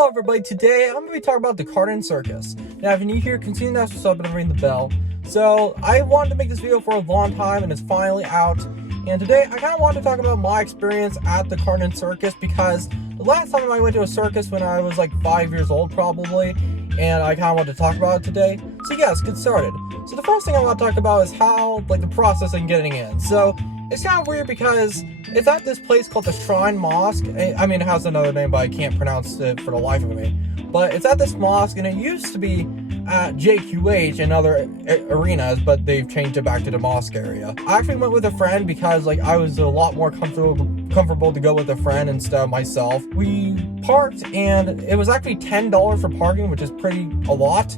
Hello everybody, today I'm going to be talking about the Carden Circus. Now if you're new here, consider that sub and ring the bell. So I wanted to make this video for a long time and it's finally out. And today I kind of wanted to talk about my experience at the Carden Circus because the last time I went to a circus when I was like 5 years old probably, and I kind of wanted to talk about it today. So yeah, let's get started. So the first thing I want to talk about is how, the process in getting in. So it's kind of weird because it's at this place called the Shrine Mosque. I mean, it has another name, but I can't pronounce it for the life of me. But it's at this mosque, and it used to be at JQH and other arenas, but they've changed it back to the mosque area. I actually went with a friend because, I was a lot more comfortable to go with a friend instead of myself. We parked, and it was actually $10 for parking, which is a lot.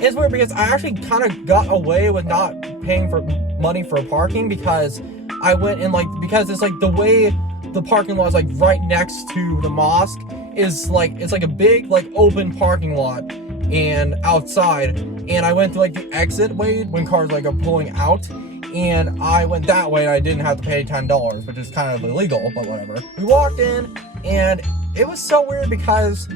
It's weird because I actually kind of got away with not paying for money for parking because I went in because it's the way the parking lot is right next to the mosque is it's a big open parking lot and outside, and I went to the exit way when cars are pulling out, and I went that way and I didn't have to pay $10, which is kind of illegal, but whatever. We walked in and it was so weird because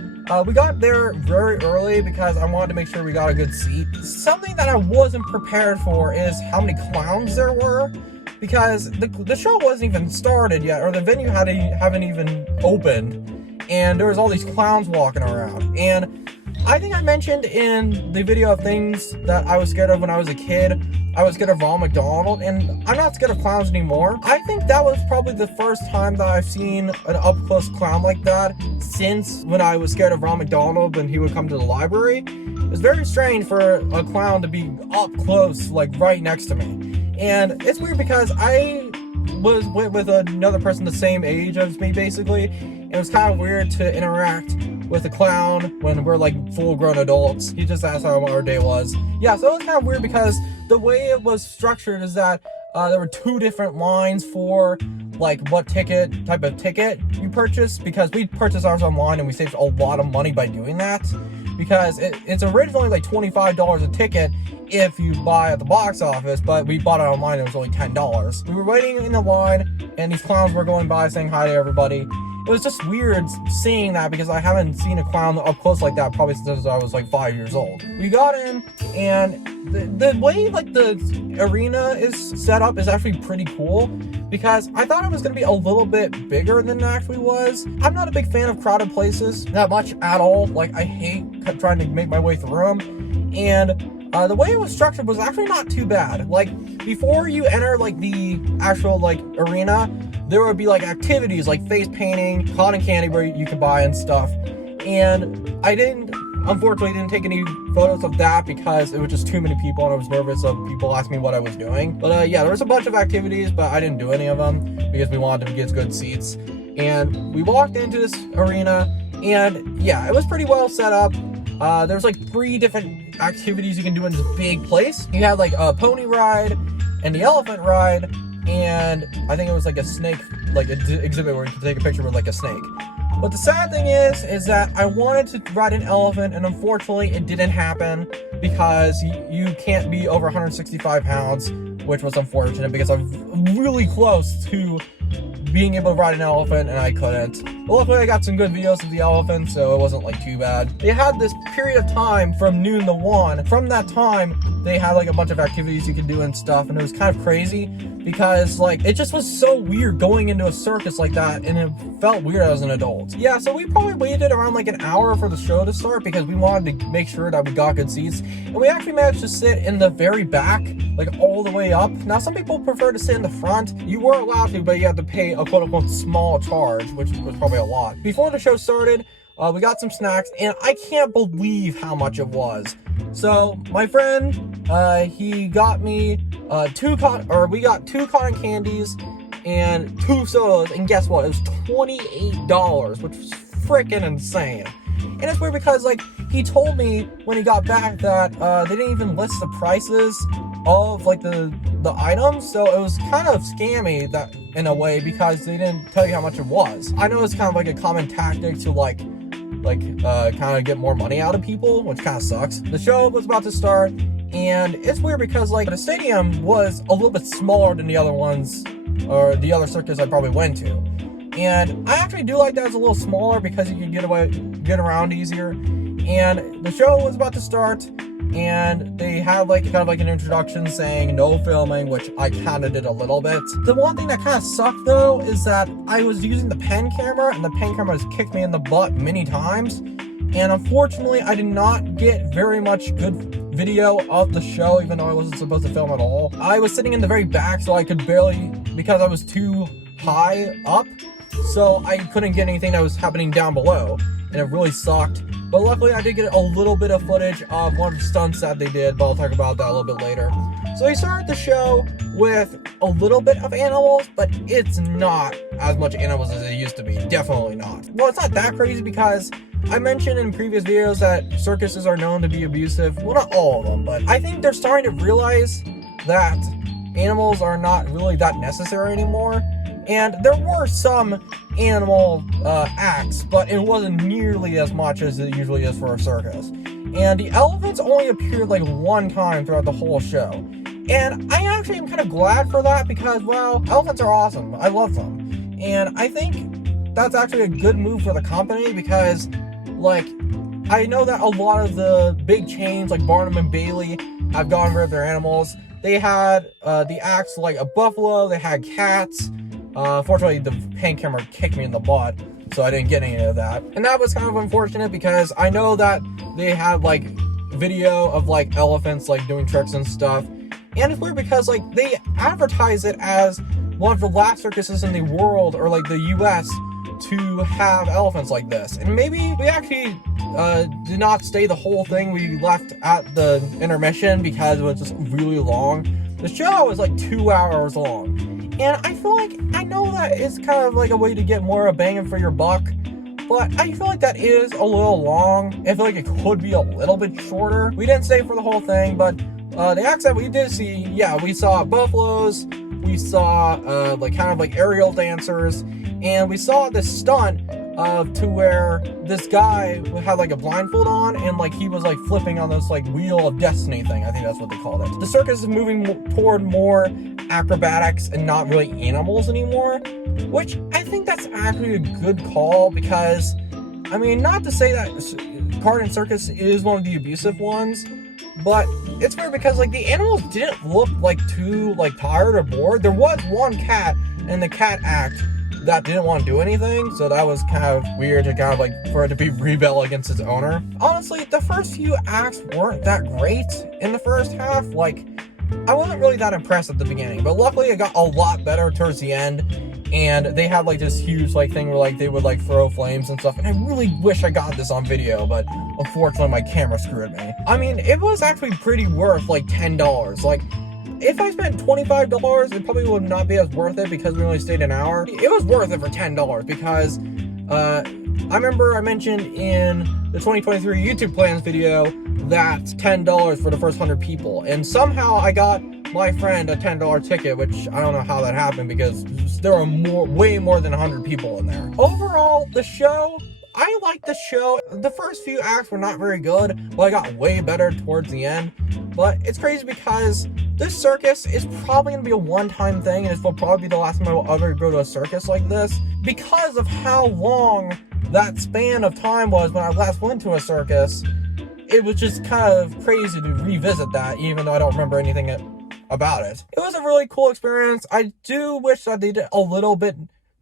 we got there very early because I wanted to make sure we got a good seat. Something that I wasn't prepared for is how many clowns there were, because the show wasn't even started yet, or the venue haven't even opened, and there was all these clowns walking around. And I think I mentioned in the video of things that I was scared of when I was a kid, I was scared of Ronald McDonald, and I'm not scared of clowns anymore. I think that was probably the first time that I've seen an up-close clown like that since when I was scared of Ronald McDonald when he would come to the library. It's very strange for a clown to be up close, right next to me. And it's weird because I went with another person the same age as me, basically. It was kind of weird to interact with a clown when we're full-grown adults. He just asked how our day was. Yeah, so it was kind of weird because the way it was structured is that there were two different lines for what type of ticket you purchase, because we purchased ours online and we saved a lot of money by doing that, because it's originally $25 a ticket if you buy at the box office, but we bought it online and it was only $10. We were waiting in the line and these clowns were going by saying hi to everybody. It was just weird seeing that because I haven't seen a clown up close like that probably since I was 5 years old. We got in, and the way the arena is set up is actually pretty cool, because I thought it was going to be a little bit bigger than it actually was. I'm not a big fan of crowded places that much at all. I hate trying to make my way through them, and the way it was structured was actually not too bad. Before you enter the actual arena, there would be activities like face painting, cotton candy where you could buy and stuff. And I unfortunately didn't take any photos of that because it was just too many people and I was nervous of people asking me what I was doing. But yeah, there was a bunch of activities, but I didn't do any of them because we wanted to get good seats. And we walked into this arena, and yeah, it was pretty well set up. There's 3 different activities you can do in this big place. You had a pony ride and the elephant ride, and I think it was a snake, an exhibit where you could take a picture with a snake. But the sad thing is that I wanted to ride an elephant, and unfortunately it didn't happen because you can't be over 165 pounds, which was unfortunate because I'm really close to being able to ride an elephant and I couldn't. But luckily I got some good videos of the elephant, so it wasn't too bad. They had this period of time from noon to 1. From that time, they had a bunch of activities you could do and stuff, and it was kind of crazy because it just was so weird going into a circus like that, and it felt weird as an adult. Yeah, so we probably waited around an hour for the show to start because we wanted to make sure that we got good seats, and we actually managed to sit in the very back, all the way up. Now some people prefer to sit in the front. You were allowed to, but you had to pay a quote-unquote small charge, which was probably a lot. Before the show started, we got some snacks, and I can't believe how much it was. So my friend, he got me we got 2 cotton candies and 2 sodas, and guess what? It was $28, which was freaking insane. And it's weird because he told me when he got back that they didn't even list the prices of the items, so it was kind of scammy that in a way because they didn't tell you how much it was. I know it's kind of a common tactic to kind of get more money out of people, which kind of sucks. The show was about to start, and it's weird because the stadium was a little bit smaller than the other ones, or the other circus I probably went to. And I actually do like that it's a little smaller because you can get around easier. And the show was about to start, and they had like kind of like an introduction saying no filming, which I kind of did a little bit. The one thing that kind of sucked though is that I was using the pen camera, and the pen camera has kicked me in the butt many times. And unfortunately, I did not get very much good video of the show, even though I wasn't supposed to film at all. I was sitting in the very back, so I could barely, because I was too high up, so I couldn't get anything that was happening down below, and it really sucked. But luckily, I did get a little bit of footage of one of the stunts that they did, but I'll talk about that a little bit later. So they started the show with a little bit of animals, but it's not as much animals as it used to be. Definitely not. Well, it's not that crazy because I mentioned in previous videos that circuses are known to be abusive. Well, not all of them, but I think they're starting to realize that animals are not really that necessary anymore. And there were some animal acts, but it wasn't nearly as much as it usually is for a circus. And the elephants only appeared like one time throughout the whole show. And I actually am kind of glad for that because, well, elephants are awesome. I love them. And I think that's actually a good move for the company because, like, I know that a lot of the big chains like Barnum and Bailey have gotten rid of their animals. They had the acts like a buffalo, they had cats. Fortunately, the pan camera kicked me in the butt, so I didn't get any of that. And that was kind of unfortunate because I know that they had like video of like elephants like doing tricks and stuff. And it's weird because like they advertise it as one of the last circuses in the world, or like the US, to have elephants like this. And maybe we actually did not stay the whole thing. We left at the intermission because it was just really long. The show was like 2 hours long. And I feel like, I know that it's kind of like a way to get more of a bang for your buck, but I feel like that is a little long. I feel like it could be a little bit shorter. We didn't stay for the whole thing, but the acts that we did see, yeah, we saw buffaloes, we saw like kind of like aerial dancers, and we saw this stunt to where this guy had like a blindfold on, and like he was like flipping on this like wheel of destiny thing. I think that's what they called it. The circus is moving toward more acrobatics and not really animals anymore, which I think that's actually a good call because, I mean, not to say that Carden Circus is one of the abusive ones, but it's weird because like the animals didn't look like too like tired or bored. There was one cat in the cat act that didn't want to do anything, so that was kind of weird to kind of like for it to be rebel against its owner. Honestly, the first few acts weren't that great in the first half. Like, I wasn't really that impressed at the beginning, but luckily it got a lot better towards the end, and they had like this huge like thing where like they would like throw flames and stuff, and I really wish I got this on video, but unfortunately my camera screwed me. I mean, it was actually pretty worth like $10. Like, if I spent $25, it probably would not be as worth it because we only stayed an hour. It was worth it for $10 because I remember I mentioned in the 2023 YouTube plans video that $10 for the first 100 people, and somehow I got my friend a $10 ticket, which I don't know how that happened because there are way more than 100 people in there. Overall, the show, I liked the show. The first few acts were not very good, but I got way better towards the end. But it's crazy because this circus is probably going to be a one-time thing, and it will probably be the last time I will ever go to a circus like this because of how long that span of time was when I last went to a circus. It was just kind of crazy to revisit that, even though I don't remember anything about it. It was a really cool experience. I do wish that they did a little bit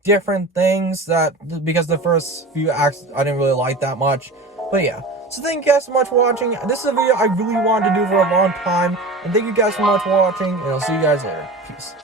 different things, because the first few acts I didn't really like that much. But yeah. So thank you guys so much for watching. This is a video I really wanted to do for a long time. And thank you guys so much for watching, and I'll see you guys later. Peace.